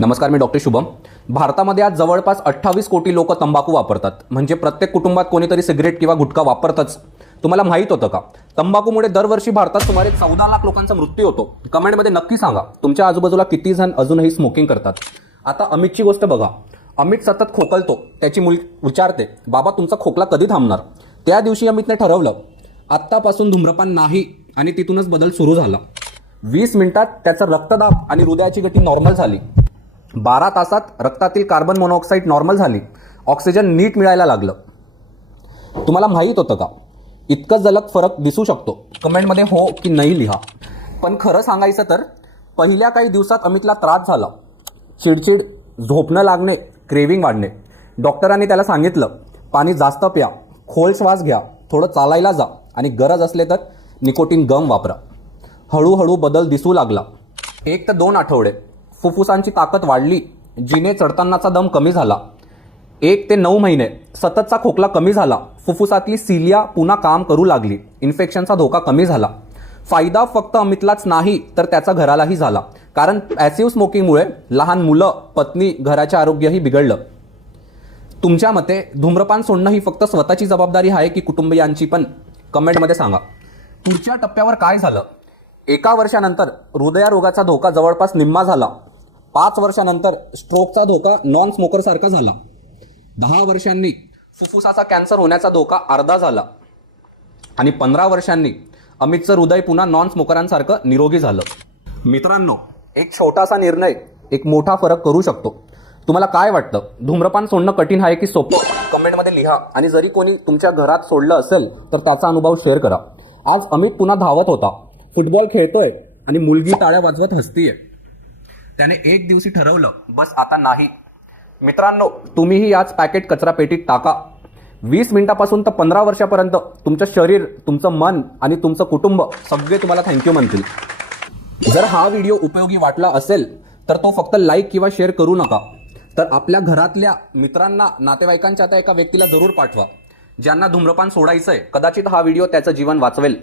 नमस्कार मी डॉक्टर शुभम. भारतामध्ये आज जवळपास अठ्ठावीस कोटी लोक तंबाखू वापरतात. म्हणजे प्रत्येक कुटुंबात कोणीतरी सिगरेट किंवा गुटखा वापरतच. तुम्हाला माहीत होतं का? तंबाखूमुळे दरवर्षी भारतात सुमारे चौदा लाख लोकांचा मृत्यू होतो. कमेंटमध्ये नक्की सांगा. तुमच्या आजूबाजूला किती जण अजूनही स्मोकिंग करतात? आता अमितची गोष्ट बघा. अमित सतत खोकलतो. त्याची मुल विचारते बाबा तुमचा खोकला कधी थांबणार? त्या दिवशी अमितने ठरवलं आत्तापासून धूम्रपान नाही आणि तिथूनच बदल सुरू झाला. वीस मिनिटात त्याचा रक्तदाब आणि हृदयाची गती नॉर्मल झाली. बारा तासात रक्तातील कार्बन मोनॉक्साईड नॉर्मल झाली. ऑक्सिजन नीट मिळायला लागलं. तुम्हाला माहीत होतं का? इतकं जलद फरक दिसू शकतो. कमेंटमध्ये हो की नाही लिहा. पण खरं सांगायचं तर पहिल्या काही दिवसात अमितला त्रास झाला. चिडचिड झोपणं लागणे क्रेविंग वाढणे. डॉक्टरांनी त्याला सांगितलं पाणी जास्त प्या खोल श्वास घ्या थोडं चालायला जा आणि गरज असले तर निकोटीन गम वापरा. हळूहळू बदल दिसू लागला. एक तर दोन आठवडे. फुफ्फुसांची ताकद वाढली जिने चढतानाचा दम कमी झाला. एक ते नऊ महिने सततचा खोकला कमी झाला. फुफ्फुसातली सिलिया पुन्हा काम करू लागली. इन्फेक्शनचा धोका कमी झाला. फायदा फक्त अमितलाच नाही तर त्याचा घरालाही झाला. कारण पॅसिव्ह स्मोकिंगमुळे लहान मुलं पत्नी घराचे आरोग्यही बिघडलं. तुमच्या मते धूम्रपान सोडणं ही फक्त स्वतःची जबाबदारी आहे की कुटुंबियांची पण कमेंटमध्ये सांगा. पुढच्या टप्प्यावर काय झालं? एका वर्षानंतर हृदयरोगाचा धोका जवळपास निम्मा झाला. पाच वर्षानंतर स्ट्रोकचा धोका नॉन स्मोकरसारखा झाला. दहा वर्षांनी फुफ्फुसाचा कॅन्सर होण्याचा धोका अर्धा झाला. आणि पंधरा वर्षांनी अमितचं हृदय पुन्हा नॉन स्मोकरांसारखं निरोगी झालं. मित्रांनो एक छोटासा निर्णय एक मोठा फरक करू शकतो. तुम्हाला काय वाटतं? धूम्रपान सोडणं कठीण आहे की सोपं? कमेंटमध्ये लिहा. आणि जरी कोणी तुमच्या घरात सोडलं असेल तर त्याचा अनुभव शेअर करा. आज अमित पुन्हा धावत होता. फुटबॉल खेळतोय आणि मुलगी टाळ्या वाजवत हसतीये. त्याने एक दिवशी ठरवलं बस आता नाही. मित्रांनो तुम्हीही आज पॅकेट कचरा पेटीत टाका. वीस मिनिटापासून तर पंधरा वर्षापर्यंत तुमचं शरीर तुमचं मन आणि तुमचं कुटुंब सगळे तुम्हाला थँक्यू म्हणतील. जर हा व्हिडिओ उपयोगी वाटला असेल तर तो फक्त लाईक किंवा शेअर करू नका. तर आपल्या घरातल्या मित्रांना नातेवाईकांच्या त्या एका व्यक्तीला जरूर पाठवा ज्यांना धूम्रपान सोडायचं आहे कदाचित हा व्हिडिओ त्याचं जीवन वाचवेल.